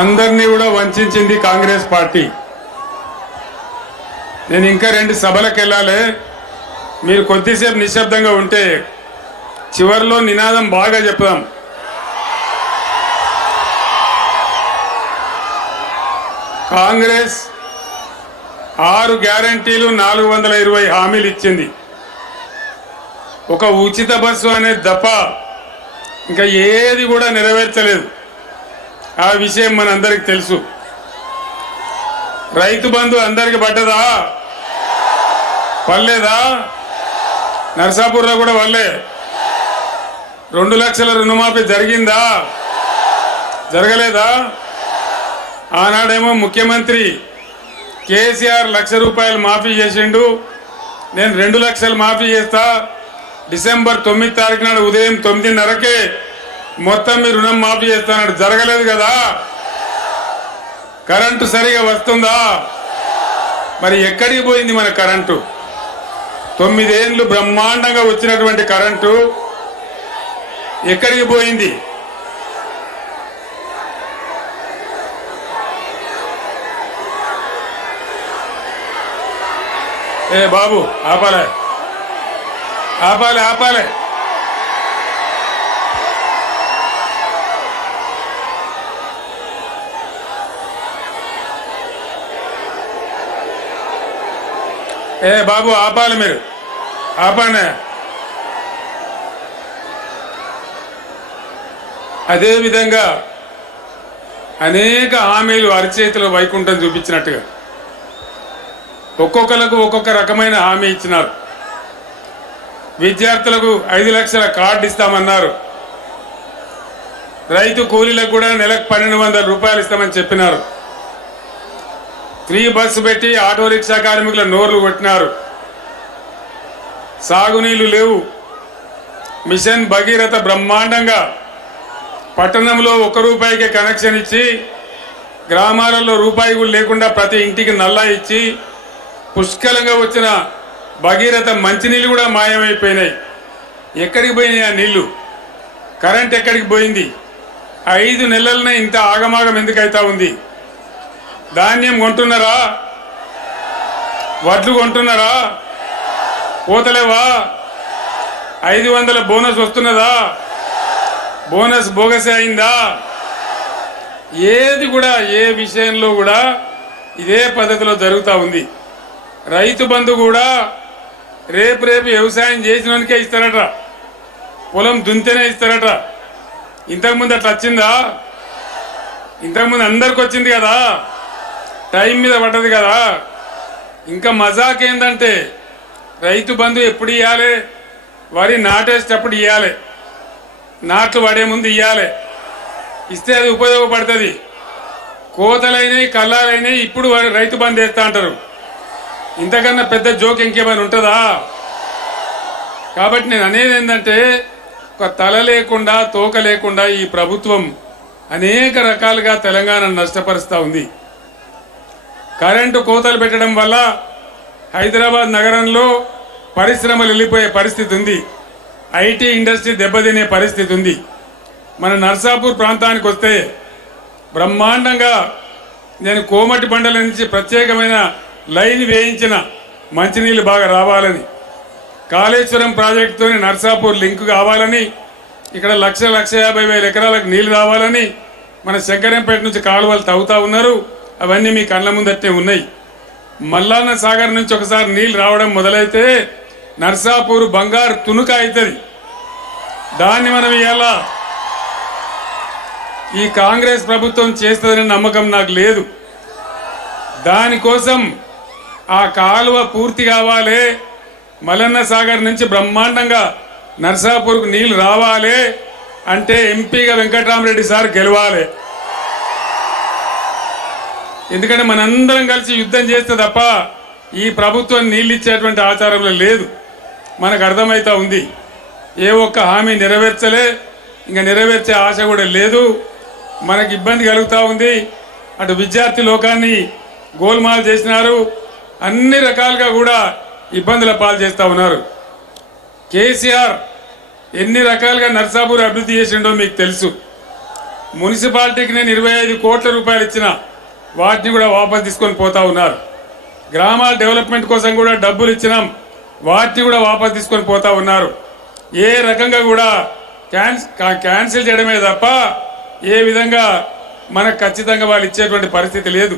అందరినీ కూడా వంచింది కాంగ్రెస్ పార్టీ. నేను ఇంకా 2 సభలకు వెళ్ళాలి. మీరు కొద్దిసేపు నిశ్శబ్దంగా ఉంటే చివర్లో నినాదం బాగా చెప్దాం. కాంగ్రెస్ 6 గ్యారంటీలు 420 హామీలు ఇచ్చింది. ఒక ఉచిత బస్సు అనే దప్ప ఇంకా ఏది కూడా నెరవేర్చలేదు. ఆ విషయం మనందరికి తెలుసు. రైతు బంధు అందరికి పడ్డదా? పడలేదా? నర్సాపూర్లో కూడా పడలే. 2 లక్షల రుణమాఫీ జరిగిందా? జరగలేదా? ఆనాడేమో ముఖ్యమంత్రి కేసీఆర్ ₹1,00,000 మాఫీ చేసిండు. నేను 2 లక్షలు మాఫీ చేస్తా, డిసెంబర్ 9 తారీఖు నాడు ఉదయం 9:30కే మొత్తం మీ రుణం మాఫీ చేస్తానన్నాడు. జరగలేదు కదా? కరెంటు సరిగా వస్తుందా? మరి ఎక్కడికి పోయింది మన కరెంటు? 9 ఏళ్ళు బ్రహ్మాండంగా వచ్చినటువంటి కరెంటు ఎక్కడికి పోయింది? ఏ బాబు ఆపాలే, ఆపాలే, ఆపాలే. ఏ బాబు ఆపాలి, మీరు ఆపానే. అదేవిధంగా అనేక హామీలు అరచేతిలో వైకుంఠం చూపించినట్టుగా ఒక్కొక్కరికి ఒక్కొక్క రకమైన హామీ ఇచ్చినారు. విద్యార్థులకు 5 లక్షల కార్డు ఇస్తామన్నారు. రైతు కూలీలకు కూడా నెలకు ₹1,200 ఇస్తామని చెప్పినారు. ఫ్రీ బస్సు పెట్టి ఆటో రిక్షా కార్మికుల నోర్లు కొట్టినారు. సాగునీళ్లు లేవు. మిషన్ భగీరథ బ్రహ్మాండంగా పట్టణంలో ₹1 కనెక్షన్ ఇచ్చి గ్రామాలలో రూపాయి కూడా లేకుండా ప్రతి ఇంటికి నల్లా ఇచ్చి పుష్కలంగా వచ్చిన భగీరథ మంచినీళ్ళు కూడా మాయమైపోయినాయి. ఎక్కడికి పోయినాయి ఆ నీళ్లు? కరెంట్ ఎక్కడికి పోయింది? 5 నెలలనే ఇంత ఆగమాగం ఎందుకైతా ఉంది? ధాన్యం కొంటున్నారా? వడ్లు కొంటున్నారా? పోతలేవా? 500 బోనస్ వస్తున్నదా? బోనస్ బోగసే అయిందా? ఏది కూడా ఏ విషయంలో కూడా ఇదే పద్ధతిలో జరుగుతూ ఉంది. రైతు బంధు కూడా రేపు వ్యవసాయం చేసినోనికే ఇస్తారట, పొలం దున్తేనే ఇస్తారట. ఇంతకుముందు అట్లా వచ్చిందా? ఇంతకుముందు అందరికి వచ్చింది కదా, టైం మీద పడ్డది కదా. ఇంకా మజాక్ ఏంటంటే రైతు బంధు ఎప్పుడు ఇవ్వాలి? వరి నాటేసేటప్పుడు ఇవ్వాలి, నాట్లు పడే ముందు ఇవ్వాలి. ఇస్తే అది ఉపయోగపడుతుంది. కోతలైనవి కళ్ళాలైనవి ఇప్పుడు రైతు బంధు వేస్తా అంటారు. ఇంతకన్నా పెద్ద జోక్ ఇంకేమైనా ఉంటుందా? కాబట్టి నేను అనేది ఏంటంటే ఒక తల లేకుండా తోక లేకుండా ఈ ప్రభుత్వం అనేక రకాలుగా తెలంగాణను నష్టపరుస్తూ ఉంది. కరెంటు కోతలు పెట్టడం వల్ల హైదరాబాద్ నగరంలో పరిశ్రమలు వెళ్ళిపోయే పరిస్థితి ఉంది. ఐటీ ఇండస్ట్రీ దెబ్బతినే పరిస్థితి ఉంది. మన నర్సాపూర్ ప్రాంతానికి వస్తే బ్రహ్మాండంగా నేను కోమటి బండల నుంచి ప్రత్యేకమైన లైన్ వేయించిన మంచినీళ్ళు బాగా రావాలని, కాళేశ్వరం ప్రాజెక్టుతో నర్సాపూర్ లింక్ కావాలని, ఇక్కడ 1,50,000 ఎకరాలకు నీళ్లు రావాలని మన శంకరంపేట నుంచి కాలువలు తవ్వుతా ఉన్నారు. అవన్నీ మీ కళ్ళ ముందట్టే ఉన్నాయి. మల్లాన్న సాగర్ నుంచి ఒకసారి నీళ్లు రావడం మొదలైతే నర్సాపూర్ బంగారు తునుక అవుతుంది. దాన్ని మనం ఇవాళ ఈ కాంగ్రెస్ ప్రభుత్వం చేస్తుందనే నమ్మకం నాకు లేదు. దానికోసం ఆ కాలువ పూర్తి కావాలి, మల్లన్న సాగర్ నుంచి బ్రహ్మాండంగా నర్సాపూర్కు నీళ్లు రావాలి అంటే ఎంపీగా వెంకటరామరెడ్డి సార్ గెలవాలి. ఎందుకంటే మనందరం కలిసి యుద్ధం చేస్తే తప్ప ఈ ప్రభుత్వం నీళ్ళు ఇచ్చేటువంటి ఆచారంలో లేదు. మనకు అర్థమవుతా ఉంది. ఏ ఒక్క హామీ నెరవేర్చలే, ఇంకా నెరవేర్చే ఆశ కూడా లేదు. మనకు ఇబ్బంది కలుగుతూ ఉంది. అటు విద్యార్థి లోకాన్ని గోల్మాల్ చేసినారు, అన్ని రకాలుగా కూడా ఇబ్బందుల పాలు చేస్తూ ఉన్నారు. కేసీఆర్ ఎన్ని రకాలుగా నర్సాపూర్ అభివృద్ధి చేసిండో మీకు తెలుసు. మున్సిపాలిటీకి నేను 25 కోట్ల రూపాయలు ఇచ్చిన వాటిని కూడా వాపసు తీసుకొని పోతా ఉన్నారు. గ్రామాల డెవలప్మెంట్ కోసం కూడా డబ్బులు ఇచ్చినాం, వాటిని కూడా వాపసు తీసుకొని పోతా ఉన్నారు. ఏ రకంగా కూడా క్యాన్సిల్ చేయడమే తప్ప ఏ విధంగా మనకు ఖచ్చితంగా వాళ్ళు ఇచ్చేటువంటి పరిస్థితి లేదు.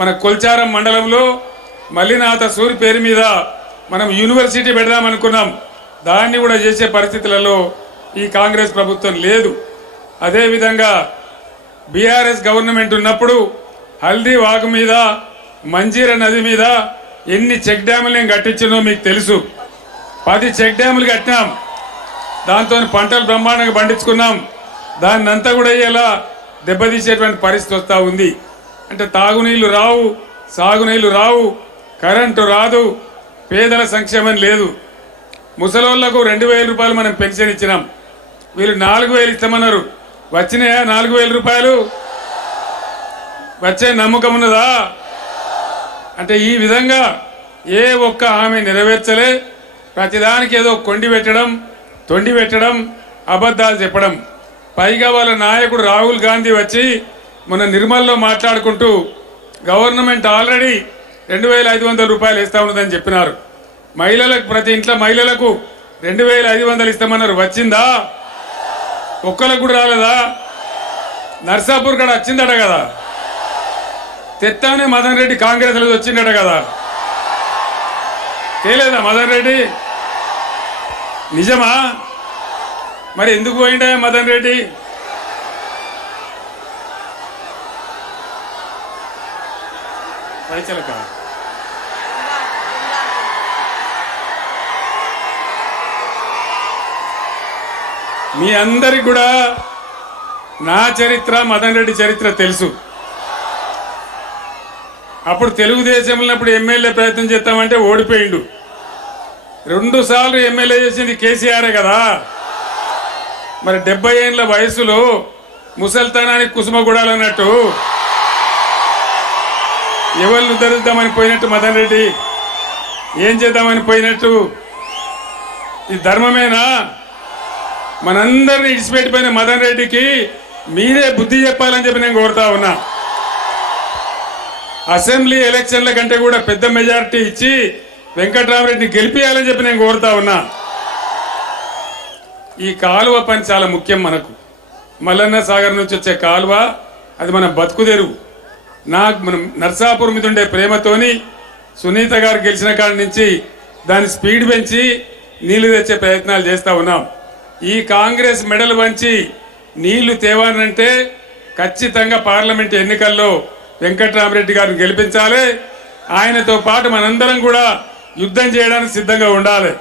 మన కొల్చారం మండలంలో మల్లినాథ సూరి పేరు మీద మనం యూనివర్సిటీ పెడదామనుకున్నాం, దాన్ని కూడా చేసే పరిస్థితులలో ఈ కాంగ్రెస్ ప్రభుత్వం లేదు. అదేవిధంగా బీఆర్ఎస్ గవర్నమెంట్ ఉన్నప్పుడు హల్దీ వాగు మీద మంజీర నది మీద ఎన్ని చెక్ డ్యాములు నేను కట్టించినో మీకు తెలుసు. 10 చెక్ డ్యాములు కట్టినాం, దాంతో పంటలు బ్రహ్మాండంగా పండించుకున్నాం. దాన్ని అంతా కూడా ఇలా దెబ్బతీసేటువంటి పరిస్థితి వస్తూ ఉంది. అంటే తాగునీళ్లు రావు, సాగునీళ్లు రావు, కరెంటు రాదు, పేదల సంక్షేమం లేదు. ముసలోళ్లకు 2000 రూపాయలు మనం పెన్షన్ ఇచ్చినాం, వీళ్ళు 4000 ఇస్తామన్నారు. వచ్చినాయా 4000 రూపాయలు? వచ్చే నమ్మకం ఉన్నదా? అంటే ఈ విధంగా ఏ ఒక్క హామీ నెరవేర్చలే. ప్రతిదానికి ఏదో కొండి పెట్టడం, తొండి పెట్టడం, అబద్ధాలు చెప్పడం. పైగా వాళ్ళ నాయకుడు రాహుల్ గాంధీ వచ్చి మన నిర్మల్లో మాట్లాడుకుంటూ గవర్నమెంట్ ఆల్రెడీ 2500 రూపాయలు ఇస్తా ఉన్నదని చెప్పినారు. మహిళలకు ప్రతి ఇంట్లో మహిళలకు 2500 ఇస్తామన్నారు. వచ్చిందా? ఒక్కలకు కూడా రాలేదా? నర్సాపూర్ కాడ వచ్చిందట కదా, తెత్తానే మదన్ రెడ్డి కాంగ్రెస్ లో వచ్చిందట కదా, తేలేదా మదన్ రెడ్డి? నిజమా? మరి ఎందుకు పోయిండా మదన్ రెడ్డి? పైచలక మీ అందరికి కూడా నా చరిత్ర, మదన్ రెడ్డి చరిత్ర తెలుసు. అప్పుడు తెలుగుదేశంలో ఎమ్మెల్యే ప్రయత్నం చేస్తామంటే ఓడిపోయిండు. 2 సార్లు ఎమ్మెల్యే చేసింది కేసీఆర్ కదా. మరి 70 ఏళ్ల వయసులో ముసల్తనానికి కుసుమగుడాలన్నట్టు ఎవరిని ఉద్ధరిద్దామని పోయినట్టు మదన్ రెడ్డి ఏం చేద్దామని పోయినట్టు? ఈ ధర్మమేనా? మనందరినీ ఇడిచిపెట్టిపోయిన మదన్ రెడ్డికి మీరే బుద్ధి చెప్పాలని చెప్పి నేను కోరుతా ఉన్నా. అసెంబ్లీ ఎలక్షన్ల కంటే కూడా పెద్ద మెజారిటీ ఇచ్చి వెంకట్రామరెడ్డిని గెలిపియాలని చెప్పి నేను కోరుతా ఉన్నా. ఈ కాలువ పని చాలా ముఖ్యం మనకు. మల్లన్న సాగర్ నుంచి వచ్చే కాలువ అది మన బతుకుదెరువు. మనం నర్సాపూర్ మీద ఉండే ప్రేమతోని సునీత గారు గెలిచిన కాడి నుంచి దాని స్పీడ్ పెంచి నీళ్లు తెచ్చే ప్రయత్నాలు చేస్తూ ఉన్నాం. ఈ కాంగ్రెస్ మెడలు వంచి నీళ్లు తేవాలంటే ఖచ్చితంగా పార్లమెంట్ ఎన్నికల్లో వెంకట్రామరెడ్డి గారిని గెలిపించాలి. ఆయనతో పాటు మనందరం కూడా యుద్ధం చేయడానికి సిద్ధంగా ఉండాలి.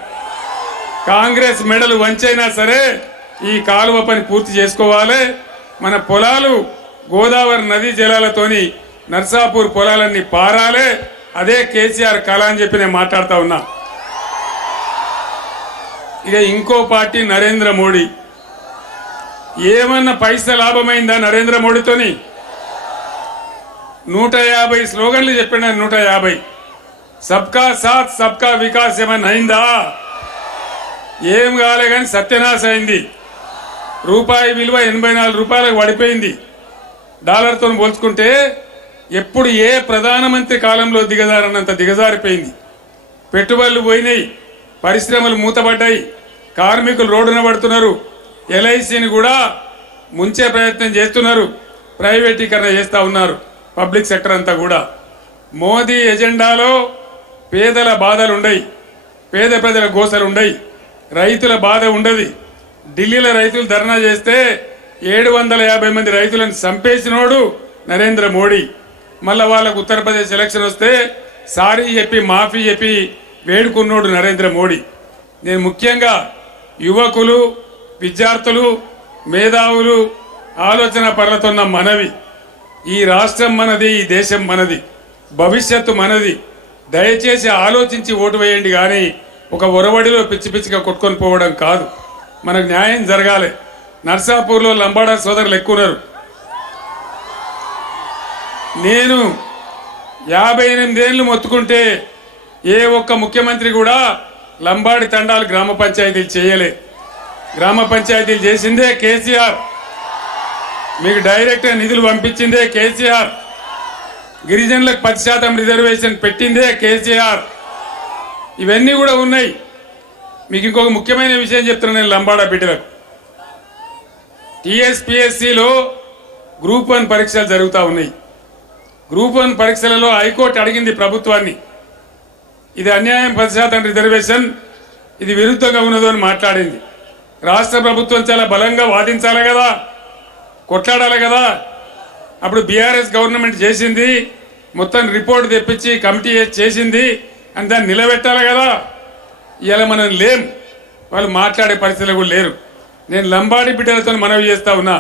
కాంగ్రెస్ మెడలు వంచైనా సరే ఈ కాలువ పని పూర్తి చేసుకోవాలి. మన పొలాలు గోదావరి నదీ జలాలతోని నర్సాపూర్ పొలాలన్నీ పారాలే. అదే కేసీఆర్ కళ అని చెప్పి నేను మాట్లాడుతూ ఉన్నా. ఇక ఇంకో పార్టీ నరేంద్ర మోడీ. ఏమన్నా పైసా లాభమైందా నరేంద్ర మోడీతోని? 150 స్లోగన్లు చెప్పిన 150. సబ్కా సాత్ సబ్కా వికాస్ ఏమన్నా అయిందా? ఏం కాలే కానీ సత్యనాశ అయింది. రూపాయి విలువ 84 రూపాయలకు పడిపోయింది. డాలర్తో పోల్చుకుంటే ఎప్పుడు ఏ ప్రధానమంత్రి కాలంలో దిగజారన్నంత దిగజారిపోయింది. పెట్టుబడులు పోయినాయి, పరిశ్రమలు మూతపడ్డాయి, కార్మికులు రోడ్డున పడుతున్నారు, ఎల్ఐసిని కూడా ముంచే ప్రయత్నం చేస్తున్నారు, ప్రైవేటీకరణ చేస్తూ ఉన్నారు పబ్లిక్ సెక్టర్ అంతా కూడా. మోదీ ఎజెండాలో పేదల బాధలు ఉండయి, పేద ప్రజల గోసలు ఉండయి, రైతుల బాధ ఉండదు. ఢిల్లీలో రైతులు ధర్నా చేస్తే 750 మంది రైతులను చంపేసినోడు నరేంద్ర మోడీ. మళ్ళా వాళ్ళకు ఉత్తరప్రదేశ్ ఎలక్షన్ వస్తే సారీ చెప్పి మాఫీ చెప్పి వేడుకున్నోడు నరేంద్ర మోడీ. నేను ముఖ్యంగా యువకులు, విద్యార్థులు, మేధావులు, ఆలోచన పరులతోన్న మనవి, ఈ రాష్ట్రం మనది, ఈ దేశం మనది, భవిష్యత్తు మనది. దయచేసి ఆలోచించి ఓటు వేయండి, కానీ ఒక ఒరవడిలో పిచ్చి పిచ్చిగా కొట్టుకొని పోవడం కాదు. మనకు న్యాయం జరగాలి. నర్సాపూర్లో లంబాడా సోదరులు ఎక్కువ ఉన్నారు. నేను 58 ఏళ్ళు మొత్తుకుంటే ఏ ఒక్క ముఖ్యమంత్రి కూడా లంబాడి తండాలు గ్రామ పంచాయతీలు చేయలే. గ్రామ పంచాయతీలు చేసిందే కేసీఆర్. మీకు డైరెక్ట్ నిధులు పంపించిందే కేసీఆర్. గిరిజనులకు 10% రిజర్వేషన్ పెట్టిందే కేసీఆర్. ఇవన్నీ కూడా ఉన్నాయి. మీకు ఇంకొక ముఖ్యమైన విషయం చెప్తున్నాను నేను లంబాడ బిడ్డలకు. టీఎస్పీఎస్సీలో గ్రూప్ 1 పరీక్షలు జరుగుతూ ఉన్నాయి. గ్రూప్ 1 పరీక్షలలో హైకోర్టు అడిగింది ప్రభుత్వాన్ని, ఇది అన్యాయం 10% రిజర్వేషన్, ఇది విరుద్ధంగా ఉన్నదో అని మాట్లాడింది. రాష్ట్ర ప్రభుత్వం చాలా బలంగా వాదించాలి కదా, కొట్లాడాలి కదా. అప్పుడు బీఆర్ఎస్ గవర్నమెంట్ చేసింది, మొత్తం రిపోర్ట్ తెప్పించి కమిటీ చేసింది అని దాన్ని నిలబెట్టాలి కదా. ఇలా మనం లేం, వాళ్ళు మాట్లాడే పరిస్థితులు కూడా లేరు. నేను లంబాడి బిడ్డలతో మనవి చేస్తా ఉన్నా,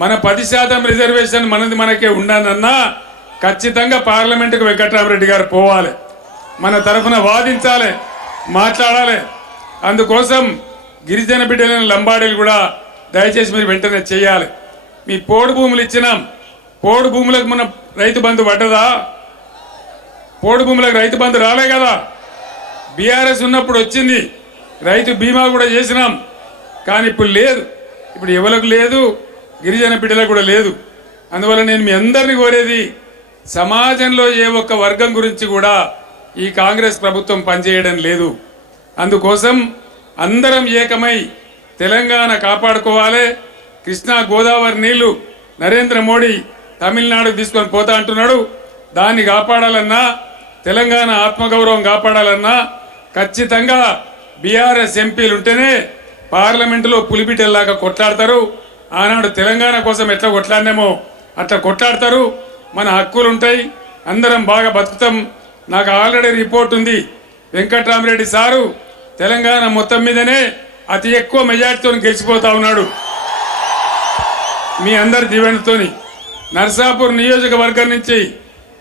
మన 10% రిజర్వేషన్ మనది మనకే ఉండాలన్నా ఖచ్చితంగా పార్లమెంటుకు వెంకట్రామరెడ్డి గారు పోవాలి, మన తరఫున వాదించాలి, మాట్లాడాలి. అందుకోసం గిరిజన బిడ్డలైన లంబాడీలు కూడా దయచేసి మీరు వెంటనే చేయాలి. మీ పోడు భూములు ఇచ్చినాం, పోడు భూములకు మన రైతు బంధు పడ్డదా? పోడు భూములకు రైతు బంధు రాలే కదా. బీఆర్ఎస్ ఉన్నప్పుడు వచ్చింది, రైతు బీమా కూడా చేసినాం, కానీ ఇప్పుడు లేదు. ఇప్పుడు ఎవరికి లేదు, గిరిజన బిడ్డలకు కూడా లేదు. అందువల్ల నేను మీ అందరినీ కోరేది, సమాజంలో ఏ ఒక్క వర్గం గురించి కూడా ఈ కాంగ్రెస్ ప్రభుత్వం పనిచేయడం లేదు. అందుకోసం అందరం ఏకమై తెలంగాణ కాపాడుకోవాలి. కృష్ణా గోదావరి నీళ్లు నరేంద్ర మోడీ తమిళనాడుకు తీసుకొని పోతా అంటున్నాడు, దాన్ని కాపాడాలన్నా, తెలంగాణ ఆత్మగౌరవం కాపాడాలన్నా ఖచ్చితంగా బీఆర్ఎస్ ఎంపీలు ఉంటేనే పార్లమెంటులో పులిబిడ్డల్లాగా కొట్లాడతారు. ఆనాడు తెలంగాణ కోసం ఎట్లా కొట్లాడినామో అట్లా కొట్లాడతారు. మన హక్కులు ఉంటాయి, అందరం బాగా బతుకుతాం. నాకు ఆల్రెడీ రిపోర్ట్ ఉంది, వెంకట్రామరెడ్డి సారు తెలంగాణ మొత్తం మీదనే అతి ఎక్కువ మెజార్టీతో గెలిచిపోతా ఉన్నాడు. మీ అందరి దీవెనతోని నర్సాపూర్ నియోజకవర్గం నుంచి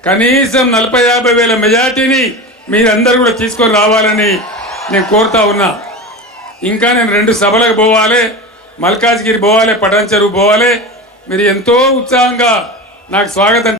కనీసం 40-50 వేల మెజార్టీని మీరందరూ కూడా తీసుకొని రావాలని నేను కోరుతా ఉన్నా. ఇంకా నేను 2 సభలకు పోవాలి, మల్కాజ్గిరి పోవాలి, పటాన్ చెరువు పోవాలి. మీరు ఎంతో ఉత్సాహంగా నాకు స్వాగతం